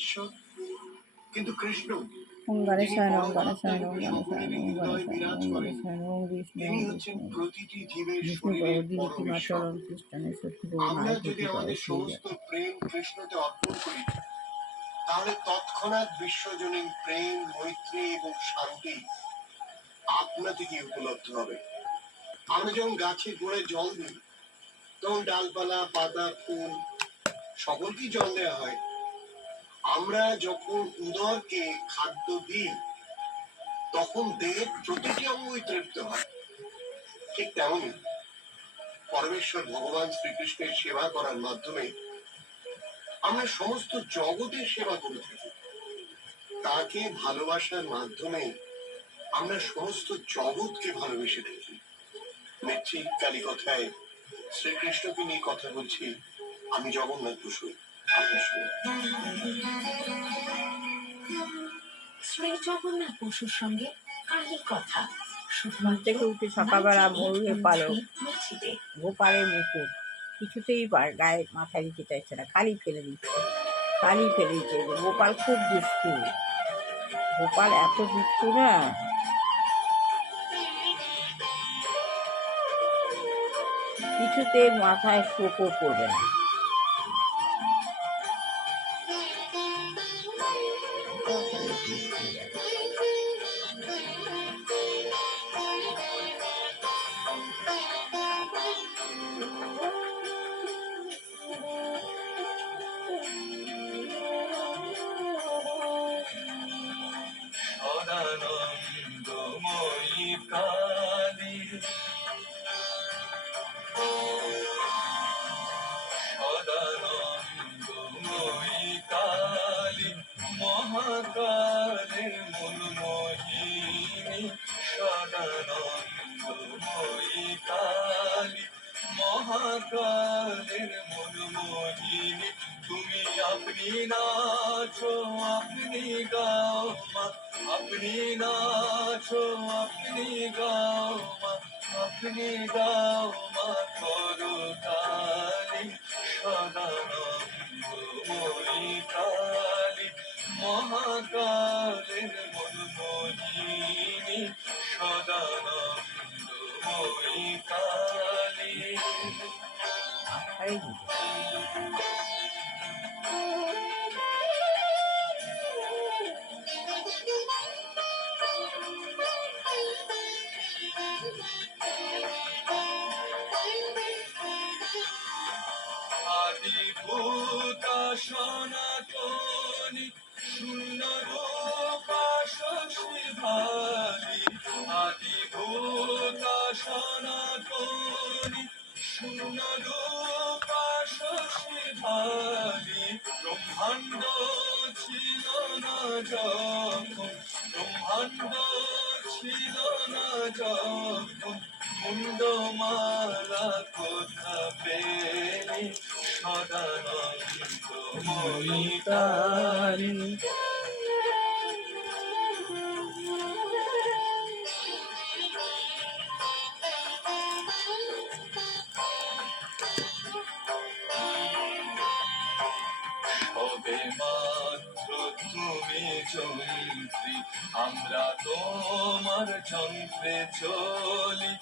ঈশ্বর, কিন্তু কৃষ্ণ ওম গণেশায় নমঃ, গণেশায় নমঃ, গণেশায় নমঃ, গণেশায় নমঃ, গণেশায় নমঃ, বিষ্ণু তিনি হচ্ছেন বিষ্ণু প্রতিটি জীবের বিষ্ণু শরীরের প্রভু পরমেশ্বর। নীতিমাচরণ খ্রিস্টানের সত্যি প্রভু আমরা নায় যদি প্রতি আমাদের সেই সমস্ত প্রেম কৃষ্ণতে অর্পণ করি, তাহলে তৎক্ষণাৎ বিশ্বজনীন প্রেম, মৈত্রী এবং শান্তি আপনা থেকে উপলব্ধ হবে। আমরা যখন গাছের গোড়ায় জল দিই, তখন ডালপালা, পাতা, ফুল সকলকেই জল দেওয়া হয়। আমরা যখন উদরকে খাদ্য দিই, তখন দেহের প্রতিটি অঙ্গই তৃপ্ত হয়। ঠিক তেমনই পরমেশ্বর ভগবান শ্রীকৃষ্ণের সেবা করার মাধ্যমে আমরা সমস্ত জগতের সেবা করে থাকি। তাকে ভালোবাসার মাধ্যমে আমরা সমস্ত জগৎকে ভালোবেসে থাকি। নেত্রী কালী কথায় শ্রীকৃষ্ণকে নিয়ে কথা বলছি, আমি জগন্নাথ বসু। আপনার সঙ্গে শ্রী জগন্নাথ বসুর সঙ্গে কালী কথা। ঘুম থেকে উঠে সকালবেলা ময়ূরের পালক, গোপালের মুকুট কিছুতেই গায়ে মাথায় দিতে চাইছে না, খালি ফেলে দিচ্ছে, খালি ফেলে দিচ্ছে। গোপাল খুব দুষ্টু, গোপাল এত দুষ্টু না, কিছুতে মাথায় টোকর করবে না। সদানন্দময়ী কালী, সদানন্দময়ী কালী, মহাকালের মনমোহিনী। সদানন্দময়ী কালী, মহাকালের মনমোহিনী। তুমি আপনি নাচো, আপনি গাও মা, আপনি নাচো, আপনি গাও মা, আপনি গাও মা করো কালী। সদানন্দময়ী কালী, মহাকালের মনমোহিনী। সদানন্দময়ী কালী। আদিভূতা সনাতনী, শূন্য রূপা শশী ভালি। আদিভূতা সনাতনী, শূন্য রূপা শশী ভালি। ব্রহ্মাণ্ড ছিল না যখন, ব্রহ্মাণ্ড ছিল না যখন, মুন্ডমালা কোথা পেলি। সদানন্দময়ী কালী। সবে মাত্র তুমি যন্ত্রী, আমরা তোমার যন্ত্রে চলি।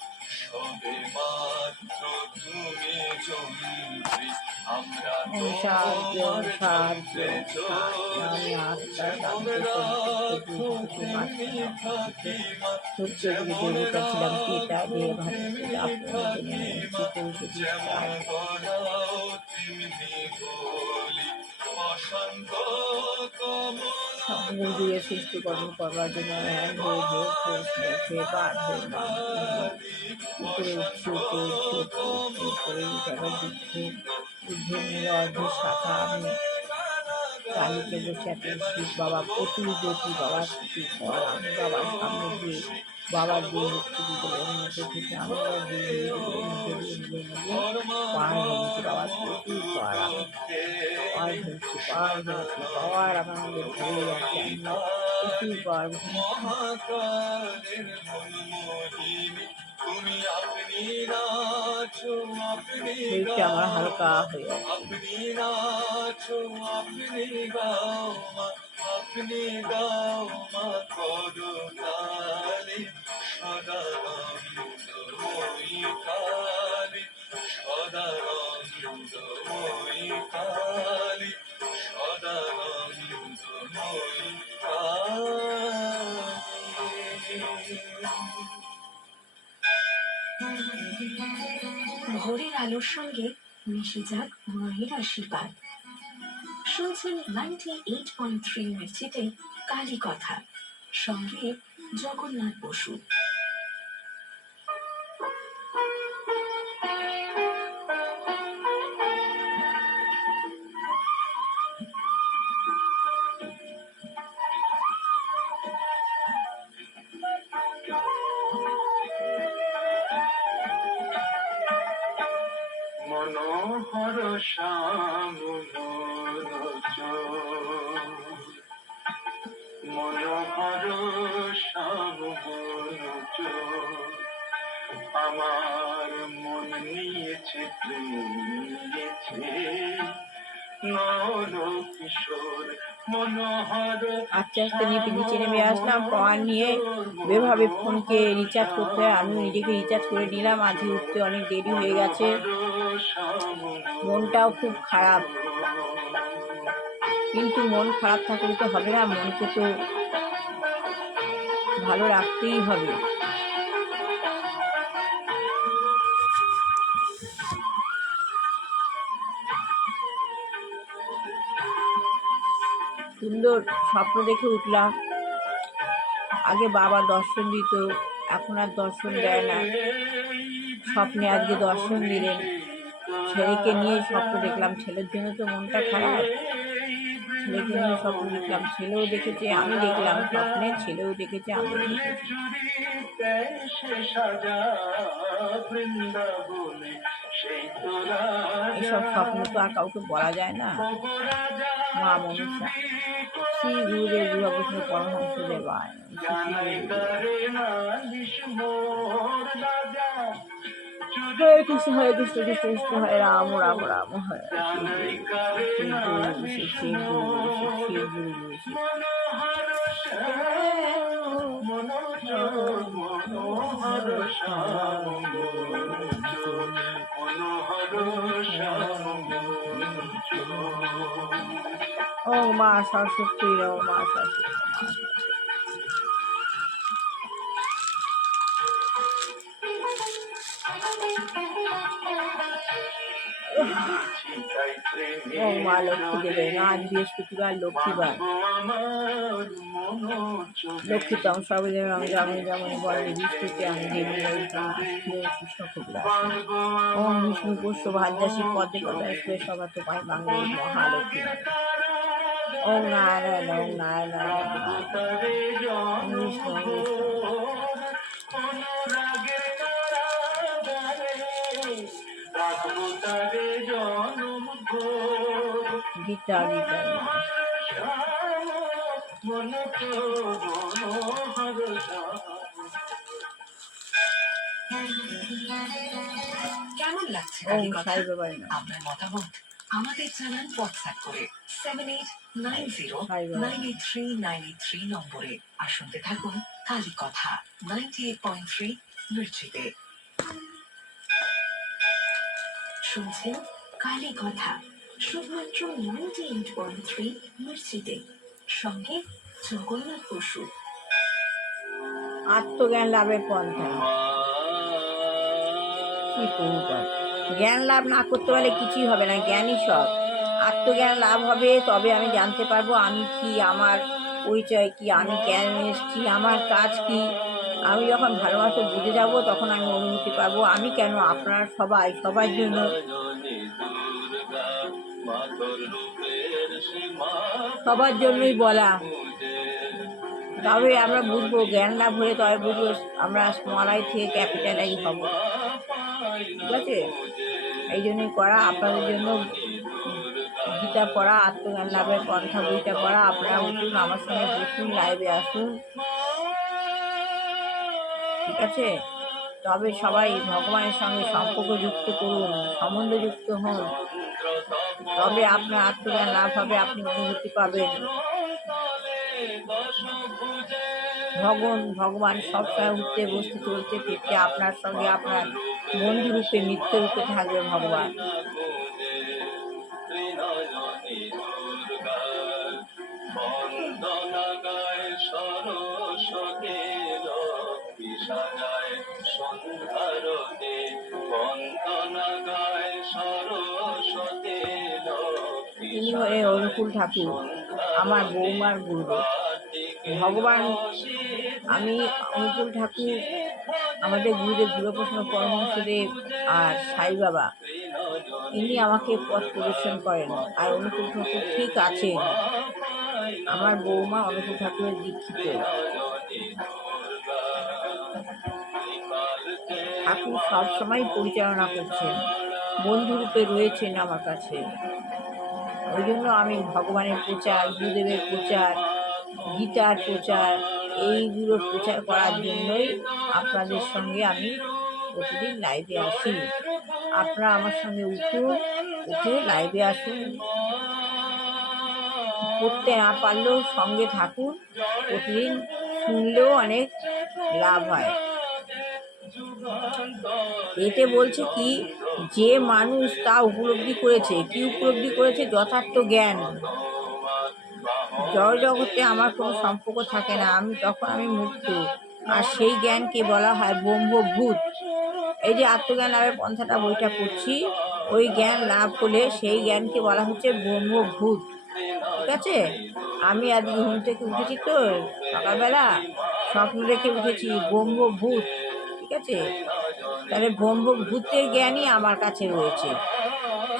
সবে মাত্র তুমি যন্ত্রী, আমরা তোমার যন্ত্রে চলি। যেমন রাখো তেমনি থাকি মা, যেমন রাখো তেমনি থাকি মা, যেমন করাও তেমনি বলি। অশান্ত কমলা দিয়ে সৃষ্টি কর্ম করবার জন্য বার হয়ে উপরে উঠছে, উপরে দিচ্ছে ঊর্ধ্বে মূল অর্ধে শাখা। আমি কালীকে বসে একটা শিব বাবা প্রচুর জ্যোতি, বাবা কিছু কর, আমি বাবার সামনে দিয়ে বাবার দিয়ে হচ্ছে দিদের মধ্যে থেকে আমি বাবার দিয়ে পায়ে ধরেছি, বাবার প্রচুর পার, আমি পায়ে ধরছি, পায়ে ধরছি, পাওয়ার আমাদের ধরে যাচ্ছে, আমরা প্রচুর পার। মহাকালের মনমোহিনী। তুমি আপনি নাচো আপনি শরীরটা আমার হালকা হয়ে যাচ্ছে। আপনি নাচো আপনি গাও মা, আপনি গাও মা করো কালী সদানন্দময়ী কালী, সদানন্দময়ী কালী, সদানন্দময়ী কালী। ভোরের আলোর সঙ্গে মিশে যাক মায়ের আশীর্বাদ। শুনছেন 98.3 মির্চিতে কালী কথা, সঙ্গে জগন্নাথ বসু। মনোহর শ্যাম মনোহর শ্যাম আমার মন নিয়েছে নিয়েছে নর কিশোর মনোহর। আস্তে আস্তে নিচে নেমে আসলাম, পয়েন্ট নিয়ে যেভাবে ফোনকে রিচার্জ করতে হয় আমি নিজেকে রিচার্জ করে নিলাম। আজকে উঠতে অনেক দেরি হয়ে গেছে, মনটাও খুব খারাপ, কিন্তু মন খারাপ থাকলে তো হবে না, মনকে তো ভালো রাখতেই হবে। সুন্দর স্বপ্ন দেখে উঠলাম। আগে বাবা দর্শন দিত, এখন আর দর্শন দেয় না। স্বপ্নে আজকে দর্শন দিলেন, ছেলেকে নিয়ে স্বপ্ন দেখলাম। ছেলের জন্য তো মনটা খারাপ, ছেলেকে নিয়ে স্বপ্ন দেখলাম। ছেলেও দেখেছে, আমি দেখলাম স্বপ্নে, ছেলেও দেখেছে, আমি দেখেছি। এসব স্বপ্ন তো আর কাউকে বলা যায় না। মা মনসা, শ্রী গুরুদেব দুর্গাকৃষ্ণ পরমহংস দেবায়। হরে কৃষ্ণ হরে কৃষ্ণ কৃষ্ণ কৃষ্ণ হরে রাম রাম রাম হরে শিব গুরু শিব শিব গুরু শিব শিব গুরু শিব। ও মা সরস্বতী, ও মা সরস্বতী, মা সরস্বতী। ও মা লক্ষ্মী দেবে, আজ বৃহস্পতিবার, লক্ষ্মীবার, লক্ষ্মীতম সর্বদেব যেমন যেমন বলে বৃষ্টিতে আমি দেবী কৃষ্ণ কবিরা ওম বিষ্ণু পুষ্প ভাজ্যাসী পদ্মে কথায় শুয়ে সভা তো পাই বাঙালি মহালক্ষ্মী। ওম নারায়ণ ওম নারায়ণ ওম বিষ্ণু ওম বিষ্ণু। গীতা গীতা কেমন লাগছে ওম সাই বাবাই না। আপনার মতামত আমাদের জানান হোয়াটসঅ্যাপ করে 7890983983 নম্বরে। আর শুনতে থাকুন কালী কথা 98.3 মির্চিতে। শুনছেন কালী কথা শুধুমাত্র 98.3 মির্চিতে, সঙ্গে জগন্নাথ বসু। আত্মজ্ঞান লাভের পন্থা কি করব? জ্ঞান লাভ না করতে পারলে কিছুই হবে না, জ্ঞানই সব। আত্মজ্ঞান লাভ হবে, তবে আমি জানতে পারবো আমি কি, আমার পরিচয় কি, আমি কেন এসেছি, আমার কাজ কি। আমি যখন ভালোবাসা বুঝে যাব তখন আমি অনুভূতি পাবো আমি কেন, আপনারা সবাই সবার জন্য, সবার জন্যই বলা। তবে আমরা বুঝবো, জ্ঞান লাভ হলে তবে বুঝবো আমরা স্মল আই থেকে ক্যাপিটাল আই হবো। ঠিক আছে, এই জন্যই করা আপনাদের জন্য গীতা পড়া, আত্মজ্ঞান লাভের পন্থা বইটা পড়া। আপনারা উঠুন, আমার সঙ্গে বসুন, লাইভে আসুন। ঠিক আছে, তবে সবাই ভগবানের সঙ্গে সম্পর্ক যুক্ত করুন, সম্বন্ধ যুক্ত হন, তবে আপনার আত্মজ্ঞান লাভ হবে, আপনি অনুভূতি পাবেন। ভগবান সবসময় উঠতে বসতে চলতে ফিরতে আপনার সঙ্গে আপনার বন্ধু রূপে নিত্য রূপে থাকবে ভগবান। বন্দনা গায় সরস্বতী লক্ষ্মী সাজায় সন্ধ্যারতে, বন্দনা গায় সরস্বতী লক্ষ্মী তিনি হলেন অনুকূল ঠাকুর, আমার বৌমার গুরুদেব ভগবান। আমি অনুকূল ঠাকুর আমাদের গুরুদেব ধ্রুবকৃষ্ণ পরমহংসদেব আর সাই বাবা, ইনি আমাকে পথ প্রদর্শন করেন। আর অনুকূল ঠাকুর ঠিক আছেন, আমার বৌমা অনুকূল ঠাকুরের দীক্ষিত। ঠাকুর সবসময় পরিচালনা করছেন, বন্ধুরূপে রয়েছেন আমার কাছে। ওই জন্য আমি ভগবানের প্রচার, গুরুদেবের প্রচার, গীতার প্রচার, এইগুলোর প্রচার করার জন্যই আপনাদের সঙ্গে আমি প্রতিদিন লাইভে আসি। আপনারা আমার সঙ্গে উঠে লাইভে আসুন। পড়তে না পারলেও সঙ্গে থাকুন, প্রতিদিন শুনলেও অনেক লাভ হয়। এতে বলছে কি, যে মানুষ তা উপলব্ধি করেছে, কি উপলব্ধি করেছে? যথার্থ জ্ঞান। জড় জগতে আমার কোনো সম্পর্ক থাকে না, তখন আমি মুক্ত। আর সেই জ্ঞানকে বলা হয় ব্রহ্মভূত। এই যে আত্মজ্ঞান লাভের পন্থাটা বইটা পড়ছি, ওই জ্ঞান লাভ হলে সেই জ্ঞানকে বলা হচ্ছে ব্রহ্মভূত। ঠিক আছে? আমি আজকে ঘুম থেকে উঠেছি তো সকালবেলা, স্বপ্ন দেখে উঠেছি ব্রহ্মভূত। ঠিক আছে? তাহলে ব্রহ্মভূতের জ্ঞানই আমার কাছে রয়েছে।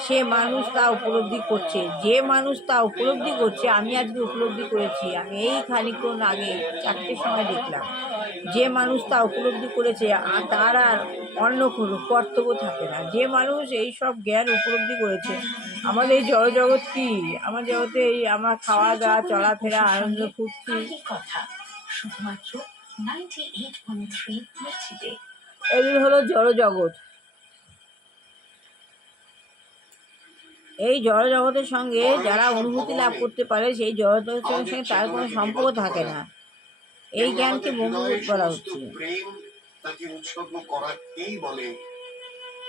সে মানুষ তা উপলব্ধি করছে, যে মানুষ তা উপলব্ধি করছে, আমি আজকে উপলব্ধি করেছি। আমি এই খানিকক্ষণ আগে 4টের সময় দেখলাম, যে মানুষ তা উপলব্ধি করেছে তার আর অন্য কোনো কর্তব্য থাকে না। যে মানুষ এই সব জ্ঞান উপলব্ধি করেছে, আমাদের এই জগৎ কি, আমার জগতে এই আমার খাওয়া দাওয়া চলাফেরা আনন্দ ফুর্তি, কথা শুধুমাত্র 98.3 মির্চিতে। এগুলো হলো জড়জগৎ। এই জড়জগতের সঙ্গে যারা অনুভূতি লাভ করতে পারে, সেই জড়জগতের সঙ্গে তার কোনো সম্পর্ক থাকে না। এই জ্ঞানকে ব্রহ্মভূত বলা হচ্ছে। প্রেম তাকে উৎসর্গ করাকেই বলে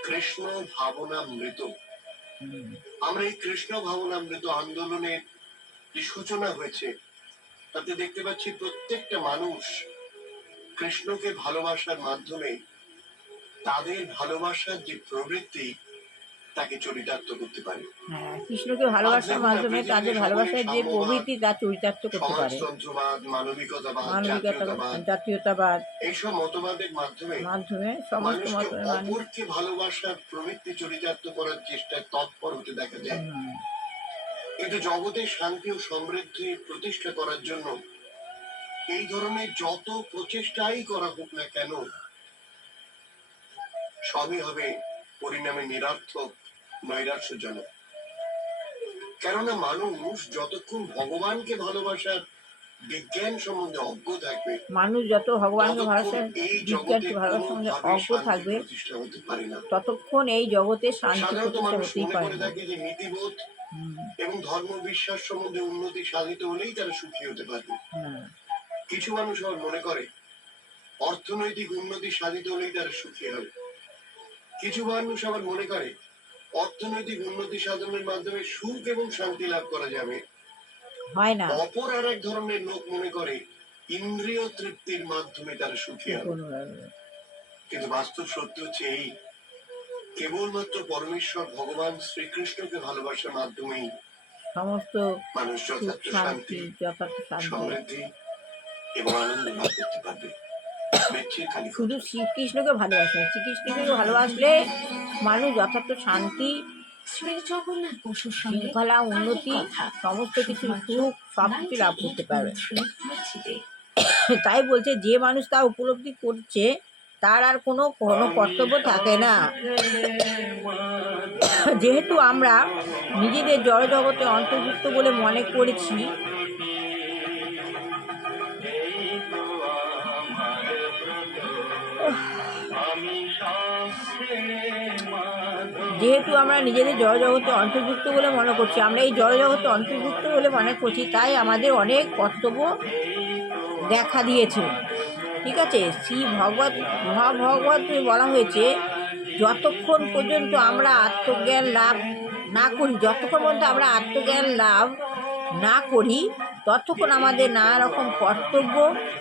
কৃষ্ণ ভাবনামৃত। আমরা এই কৃষ্ণ ভাবনামৃত আন্দোলনের যে সূচনা হয়েছে, তাতে দেখতে পাচ্ছি প্রত্যেকটা মানুষ কৃষ্ণকে ভালোবাসার মাধ্যমে তাদের ভালোবাসার যে প্রবৃত্তি তাকে চরিতার্থ করতে পারে। হ্যাঁ, কৃষ্ণকে ভালোবাসার মাধ্যমে তাদের ভালোবাসার যে প্রবৃত্তি তা চরিতার্থ করতে পারে। সমাজতন্ত্রবাদ, মানবিকতাবাদ, জাতীয়তাবাদ, এইসব মতবাদের মাধ্যমে সমস্ত মতের অপরকে ভালোবাসার প্রবৃত্তি চরিতার্থ করার চেষ্টায় তৎপর হতে দেখা যায়। কিন্তু জগতের শান্তি ও সমৃদ্ধি প্রতিষ্ঠা করার জন্য এই ধরনের যত প্রচেষ্টাই করা হোক না কেন, সবই হবে পরিণামে নিরর্থক, নৈরাশ্যজনক। কেননা মানুষ যতক্ষণ ভগবানকে ভালোবাসার বিজ্ঞান সম্বন্ধে অজ্ঞ থাকবে, মানুষ যত ভগবানকে ভালোবাসার বিজ্ঞান ভালোবাসার সম্বন্ধে অজ্ঞ থাকবে, ততক্ষণ এই জগতে শান্তি প্রতিষ্ঠা হতেই পারে না। নীতিবোধ এবং ধর্ম বিশ্বাস সম্বন্ধে উন্নতি সাধিত হলেই তারা সুখী হতে পারবে। কিছু মানুষ আবার মনে করে অর্থনৈতিক উন্নতি সাধিত হলেই তারা সুখী হবে। কিছু মানুষ আবার মনে করে অর্থনৈতিক উন্নতি সাধনের মাধ্যমে সুখ এবং শান্তি লাভ করা যাবে। হয় না। অপর আর এক ধরনের লোক মনে করে ইন্দ্রিয় তৃপ্তির মাধ্যমে তারা সুখী হবে। কিন্তু বাস্তব সত্য হচ্ছে এই, কেবলমাত্র পরমেশ্বর ভগবান শ্রীকৃষ্ণকে ভালোবাসার মাধ্যমেই সমস্ত মানুষ যথার্থ শান্তি, সমৃদ্ধি এবং আনন্দ লাভ করতে পারবে। শুধু শ্রীকৃষ্ণকে ভালোবাসে, শ্রীকৃষ্ণকে ভালোবাসলে মানুষ যথার্থ শান্তি, শৃঙ্খলা, উন্নতি, সমস্ত কিছু সুখ সবকিছু লাভ করতে পারবে। তাই বলছে, যে মানুষ তা উপলব্ধি করছে তার আর কোনো কর্তব্য থাকে না। যেহেতু আমরা নিজেদের জড় জগতে অন্তর্ভুক্ত বলে মনে করেছি, যেহেতু আমরা নিজেদের জড়জগতে অন্তর্ভুক্ত বলে মনে করছি, আমরা এই জড়জগতে অন্তর্ভুক্ত বলে মনে করছি, তাই আমাদের অনেক কর্তব্য দেখা দিয়েছে। ঠিক আছে, শ্রী মহাভাগবতে বলা হয়েছে, যতক্ষণ পর্যন্ত আমরা আত্মজ্ঞান লাভ না করি, যতক্ষণ পর্যন্ত আমরা আত্মজ্ঞান লাভ না করি, ততক্ষণ আমাদের নানা রকম কর্তব্য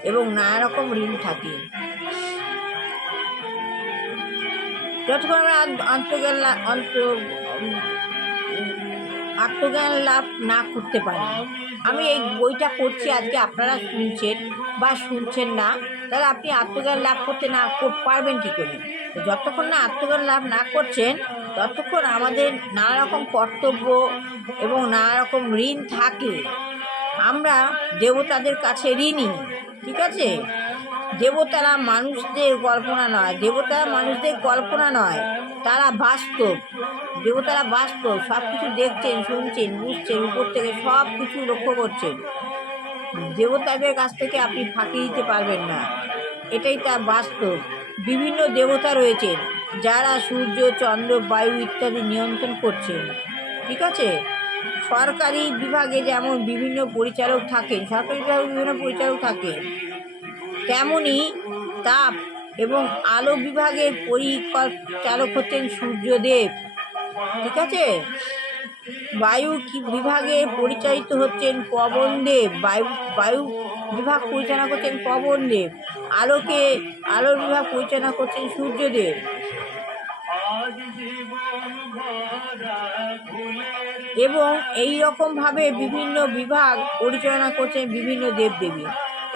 এবং নানা রকম ঋণ থাকে। যতক্ষণ আমরা আত্মজ্ঞান লাভ না করতে পারি। আমি এই বইটা পড়ছি আজকে, আপনারা শুনছেন বা শুনছেন না, তাহলে আপনি আত্মজ্ঞান লাভ করতে পারবেন কী করে? যতক্ষণ না আত্মজ্ঞান লাভ না করছেন, ততক্ষণ আমাদের নানা রকম কর্তব্য এবং নানা রকম ঋণ থাকে। আমরা দেবতাদের কাছে ঋণী। ঠিক আছে, দেবতারা মানুষদের কল্পনা নয়, দেবতারা মানুষদের কল্পনা নয়, তারা বাস্তব। দেবতারা বাস্তব, সব কিছু দেখছেন, শুনছেন, বুঝছেন, উপর থেকে সব কিছু লক্ষ্য করছেন। দেবতাদের কাছ থেকে আপনি ফাঁকি দিতে পারবেন না, এটাই তার বাস্তব। বিভিন্ন দেবতা রয়েছেন যারা সূর্য, চন্দ্র, বায়ু ইত্যাদি নিয়ন্ত্রণ করছেন। ঠিক আছে, সরকারি বিভাগে যেমন বিভিন্ন পরিচালক থাকেন, তেমনই তাপ এবং আলো বিভাগের পরিচালক হচ্ছেন সূর্যদেব। ঠিক আছে, বায়ু বিভাগে পরিচালিত হচ্ছেন পবনদেব, বায়ু বিভাগ পরিচালনা করছেন পবনদেব, আলোর বিভাগ পরিচালনা করছেন সূর্যদেব। এবং এই রকমভাবে বিভিন্ন বিভাগ পরিচালনা করছেন বিভিন্ন দেবদেবী।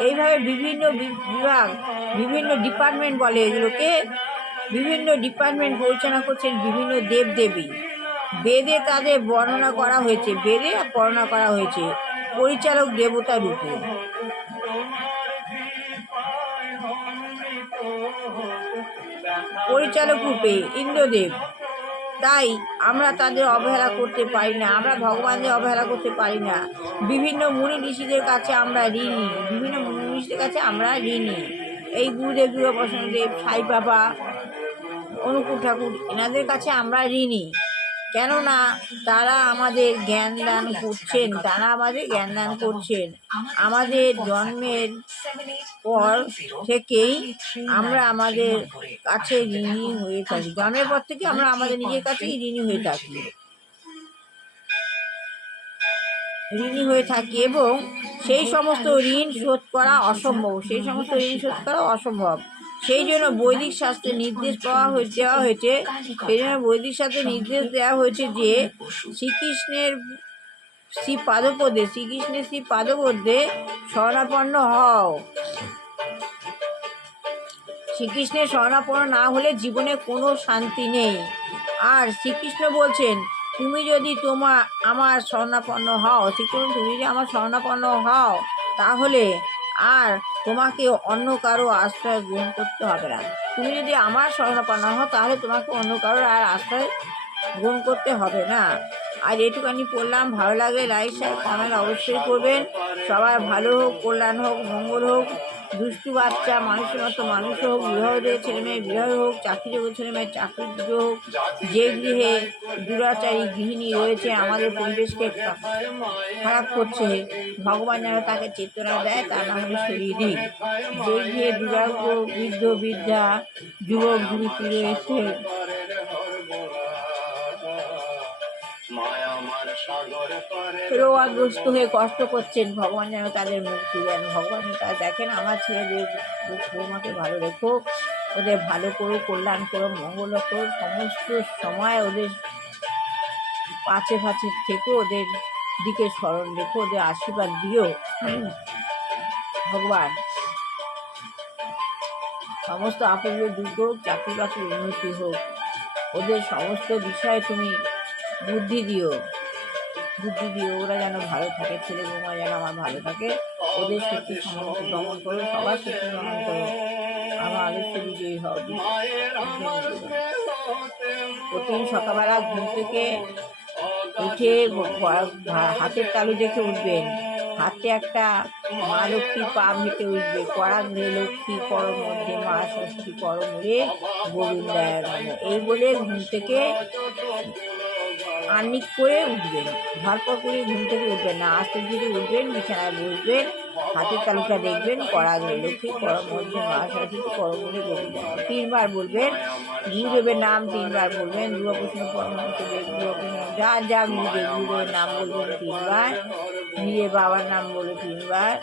এইভাবে বিভিন্ন বিভাগ, বিভিন্ন ডিপার্টমেন্ট বলে এগুলোকে, বিভিন্ন ডিপার্টমেন্ট পরিচালনা করছেন বিভিন্ন দেবদেবী। বেদে তাদের বর্ণনা করা হয়েছে, পরিচালক দেবতা রূপে। পরিচালক রূপে ইন্দ্রদেব। তাই আমরা তাদের অবহেলা করতে পারি না, আমরা ভগবানদের অবহেলা করতে পারি না। বিভিন্ন মুনি ঋষিদের কাছে আমরা ঋণী, এই গুরুদেব, দুর্গাপ্রসন্নদেব, সাই বাবা, অনুকূল ঠাকুর, এনাদের কাছে আমরা ঋণী। কেননা তারা আমাদের জ্ঞান দান করছেন, আমাদের জন্মের পর থেকেই আমরা আমাদের কাছে ঋণী হয়ে থাকি, জন্মের পর থেকে আমরা আমাদের নিজের কাছেই ঋণী হয়ে থাকি এবং সেই সমস্ত ঋণ শোধ করা অসম্ভব। সেই জন্য বৈদিক শাস্ত্রে নির্দেশ দেওয়া হয়েছে যে শ্রীকৃষ্ণের শ্রী পাদপদ্মে শরণাপন্ন হও। শ্রীকৃষ্ণের শরণাপন্ন না হলে জীবনে কোনো শান্তি নেই। আর শ্রীকৃষ্ণ বলছেন, তুমি যদি আমার শরণাপন্ন হও, তাহলে আর তোমাকে অন্য কারো আশ্রয় গ্রহণ করতে হবে না। তুমি যদি আমার শরণাপন্ন হও, তাহলে তোমাকে অন্য কারোর আর আশ্রয় গ্রহণ করতে হবে না। আর এটুখানি পড়লাম, ভালো লাগলে লাইক, শেয়ার, কমেন্ট অবশ্যই করবেন। সবার ভালো হোক, কল্যাণ হোক, মঙ্গল হোক। দুষ্টু বাচ্চা মানুষের মতো মানুষ হোক, বিবাহদের ছেলেমেয়ে বিবাহ হোক, চাকরিযোগ্য ছেলেমেয়ের চাকরিযোগ্য হোক। যে গৃহে দুরাচারী গৃহিণী রয়েছে আমাদের পরিবেশকে খারাপ করছে, ভগবান যেন তাকে চেতনা দেয়, তা না হলে সরিয়ে দিই। যে গৃহে দুরাগ্য বৃদ্ধ বৃদ্ধা যুবক যুবতী রয়েছে, রোগাগ্রস্ত হয়ে কষ্ট করছেন, ভগবান যেন তাদের মুক্তি দেন। ভগবান তারা দেখেন, আমার ছেলেদের বৌমাকে ভালো রেখো, ওদের ভালো করো, কল্যাণ করো, মঙ্গল করো, সমস্ত সময় ওদের পাশে থেকো, ওদের দিকে স্মরণ রেখো, ওদের আশীর্বাদ দিও। ভগবান সমস্ত আপদের দুঃখ হোক, চাকরি বাকরির উন্নতি হোক, ওদের সমস্ত বিষয়ে তুমি বুদ্ধি দিও, ওরা যেন ভালো থাকে, ছেলে বৌমা যেন আমার ভালো থাকে। ওদের শক্তি সমস্ত দমন করো, সবার শক্তি দমন করো, আমার আদর্শ বিজয়ী হও। প্রতিদিন সকালবেলা ঘুম থেকে উঠে হাতের তালু দেখে উঠবেন, হাতে একটা মা লক্ষ্মীর পা ভেটে উঠবে, করাগ্রে লক্ষ্মী কর মধ্যে মা ষষ্ঠী কর মুড়ে গোবিন্দায় নম, এই বলে ঘুম থেকে আর্নিক করে উঠবেন। ধরপর করে ঘুম থেকে উঠবেন না, আস্তে ধীরে উঠবেন, বিছানায় বসবেন, হাতের তালুটা দেখবেন, করাগ্রে লক্ষ্মী কর মধ্যে মা সরস্বতী কর মুড়ে গোবিন্দ, 3 বার বলবেন। গুরুদেবের নাম 3 বার বলবেন। যুবকৃষ্ণ পরমহংসদেব, যার যা গুরুদেব, গুরুদেবের নাম বলবেন 3 বার। নিজের বাবার নাম বলবে 3 বার।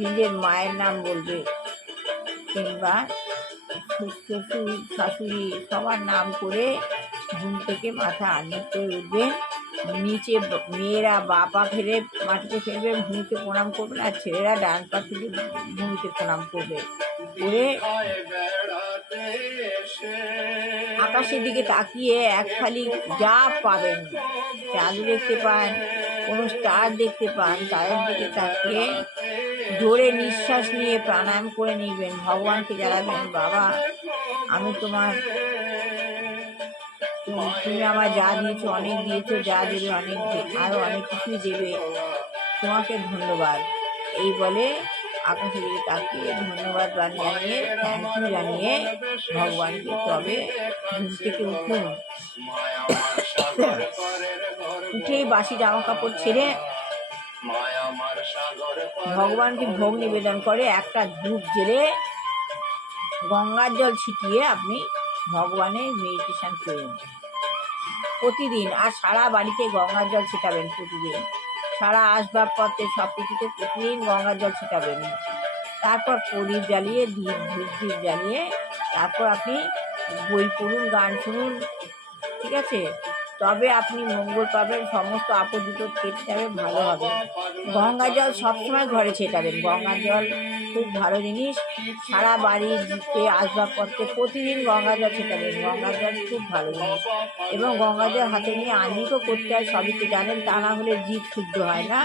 নিজের মায়ের নাম বলবে 3 বার। শ্বশুর শাশুড়ি সবার নাম করে ঘুম থেকে মাথা আর্নিক করে উঠবেন। নিচে মেয়েরা বা পা ফেলে মাটিতে ফেলবে, ভূমিতে প্রণাম করবেন, আর ছেলেরা ডান পা ফেলে ভূমিতে প্রণাম করবে। করে আকাশের দিকে তাকিয়ে এক ফালি যা পাবেন, চাঁদ দেখতে পান, কোনো স্টার দেখতে পান, তাদের দিকে তাকিয়ে জোরে নিঃশ্বাস নিয়ে প্রাণায়াম করে নিবেন। ভগবানকে জানাবেন, বাবা আমি তুমি আমার যা দিয়েছো অনেক দিয়েছো, যা দেবে অনেক, আরো অনেক কিছুই দেবে, তোমাকে ধন্যবাদ। এই বলে আকাশের দিকে তাকিয়ে ধন্যবাদ জানিয়ে, থ্যাংক ইউ জানিয়ে ভগবানকে তবে ঘুম থেকে উঠুন। উঠেই বাসি জামা কাপড় ছেড়ে ভগবানকে ভোগ নিবেদন করে একটা ধূপ জেলে গঙ্গার জল ছিটিয়ে আপনি ভগবানের মেডিটেশন করুন প্রতিদিন। আর সারা বাড়িতে গঙ্গার জল ছিটাবেন প্রতিদিন, সারা আসবাবপত্রে সব কিছুতে প্রতিদিন গঙ্গার জল ছিটাবেন। তারপর প্রদীপ জ্বালিয়ে ধূপ দ্বীপ জ্বালিয়ে তারপর আপনি বই পড়ুন, গান শুনুন, ঠিক আছে? তবে আপনি মঙ্গল পাবেন, সমস্ত আপদ বিপদ কেটে যাবে, ভালো হবে। গঙ্গা জল সবসময় ঘরে ছেটাবেন। গঙ্গা জল খুব ভালো জিনিস। সারা বাড়ির জিতে আসবাবপত্রে প্রতিদিন গঙ্গা জল ছেটাবেন। গঙ্গা জল খুব ভালো জিনিস, এবং গঙ্গা জল হাতে নিয়ে আঞ্জিকও করতে হয়, সবই তো জানেন, তা না হলে জীব শুদ্ধ হয় না।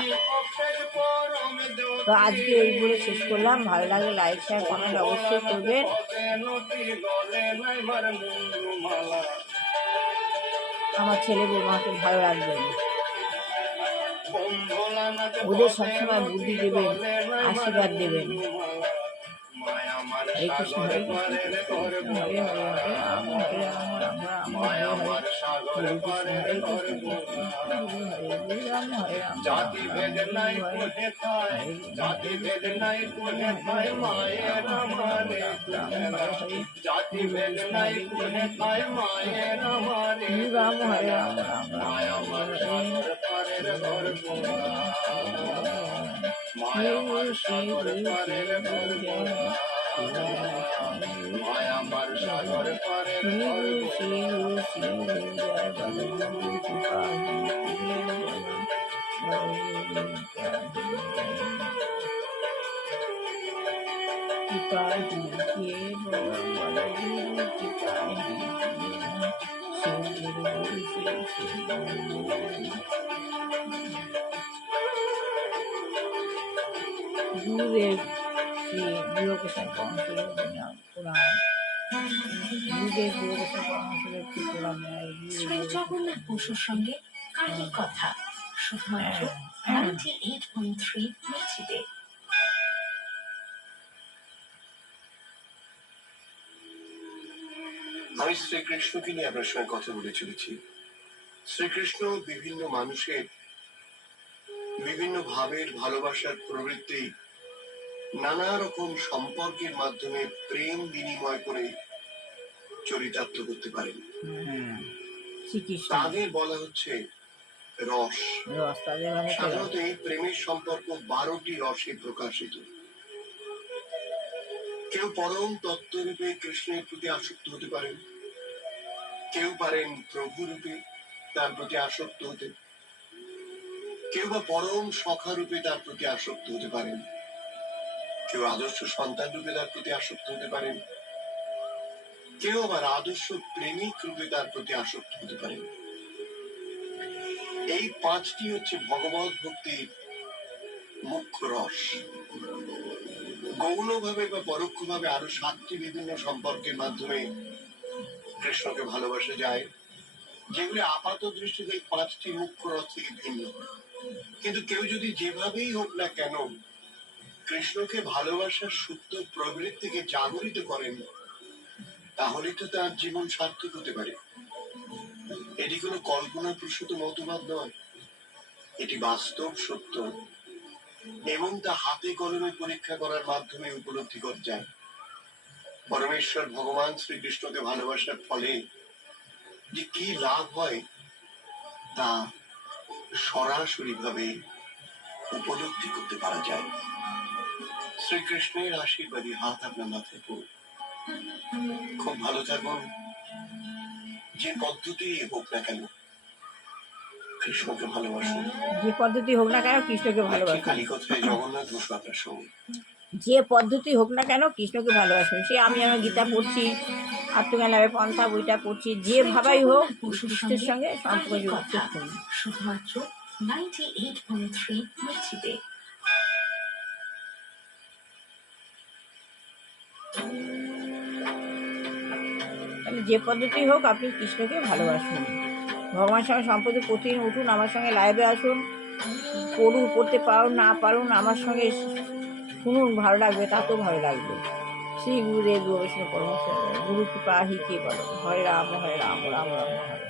তো আজকে এই বলে শেষ করলাম। ভালো লাগলে লাইক শেয়ার কমেন্ট অবশ্যই করবেন। আমার ছেলে বৌমাকে ভালো রাখবেন, ওদের সবসময় বুদ্ধি দেবেন, আশীর্বাদ দেবেন। হরে কৃষ্ণ হরে কৃষ্ণ কৃষ্ণ হরে হরে, হরে রাম হরে রাম, রাম রাম হরে হরে, হরে কৃষ্ণ হরে কৃষ্ণ কৃষ্ণ হরে হরে, হরে রাম হরে রাম, রাম রাম হরে হরে, জাতি ভেদ নাই কোনে খায় মায়ের আমারে, জাতি ভেদ নাই কোনে খায় মায়ের আমারে, রাম হরে রাম, রাম রাম হরে হরে, মায়া আমার সাগর পারের ঘর মোরা, মায়া আমার সাগর পারের ঘর গুরুদেব শ্রী যুবকৃষ্ণ পরমহংসদেব পুরাণ, গুরুদেব যুবকৃষ্ণ পরমহংসদেব শ্রী পুরাণ, শ্রী জগন্নাথ বসুর সঙ্গে কার্তিক কথা শুধুমাত্র 98.3 মির্চিতে। আমি শ্রীকৃষ্ণকে নিয়ে আপনার সঙ্গে কথা বলে চলেছি। শ্রীকৃষ্ণ বিভিন্ন মানুষের বিভিন্ন ভাবের ভালোবাসার প্রবৃত্তি, নানা রকম সম্পর্কের মাধ্যমে প্রেম বিনিময় করে চরিতার্থ করতে পারেন। তাদের বলা হচ্ছে রস। সাধারণত এই প্রেমের সম্পর্ক 12টি রসে প্রকাশিত। কেউ পরম তত্ত্বরূপে কৃষ্ণের প্রতি আসক্ত হতে পারেন, কেউ পারেন প্রভু রূপে তার প্রতি আসক্ত হতে, কেউ বা পরম সখা রূপে তার প্রতি আসক্ত হতে পারেন, কেউ আদর্শ সন্তান রূপে তার প্রতি আসক্ত হতে পারেন, কেউ আবার আদর্শ প্রেমিক রূপে তার প্রতি আসক্ত হতে পারেন। এই 5টি হচ্ছে ভগবত ভক্তির মুখ্য রস। গৌণভাবে বা পরোক্ষভাবে আরো 7টি বিভিন্ন সম্পর্কের মাধ্যমে কৃষ্ণকে ভালোবাসা যায়, যেগুলি আপাত দৃষ্টিতে 5টি মুখ্য রস থেকে ভিন্ন। কিন্তু কেউ যদি যেভাবেই হোক না কেন কৃষ্ণকে ভালোবাসার সুপ্ত প্রবৃত্তিকে জাগরিত করেন, তাহলে তো তার জীবন সার্থক হতে পারে। এটি কোনো কল্পনাপ্রসূত মতবাদ নয়, এটি বাস্তব সত্য, এবং তা হাতে কলমে পরীক্ষা করার মাধ্যমে উপলব্ধি করা যায়। পরমেশ্বর ভগবান শ্রীকৃষ্ণকে ভালোবাসার ফলে যে কি লাভ হয় তা সরাসরি ভাবে উপলব্ধি করতে পারা যায়। শ্রীকৃষ্ণের আশীর্বাদী হাত আপনার মাথায় পড়ুক। খুব ভালো থাকুন। যে পদ্ধতি হোক না কেন কৃষ্ণকে ভালোবাসুন। যে পদ্ধতি হোক না কেন কৃষ্ণকে ভালোবাসুন। কালীকথায় জগন্নাথ বসু আপনার সঙ্গে। যে পদ্ধতি হোক না কেন কৃষ্ণকে ভালোবাসুন। সে আমি আমার গীতা পড়ছি, আত্মজ্ঞানের পন্থা বইটা পড়ছি, যে ভাবাই হোক কৃষ্ণের সঙ্গে সম্পর্ক যুক্ত করুন। শুধুমাত্র 98.3 মির্চিতে। তাহলে যে পদ্ধতি হোক আপনি কৃষ্ণকে ভালোবাসুন। ভগবানের সঙ্গে সম্পর্কে প্রতিদিন উঠুন, আমার সঙ্গে লাইভে আসুন, পড়ুন, পড়তে পারুন না পারুন আমার সঙ্গে শুনুন, ভালো লাগবে, তাতেও ভালো লাগবে। শ্রী গুরুদেব বৈষ্ণব পরমেশ্বর গুরু কৃপা হি কে বলো। হরে রাম রাম রাম হরে।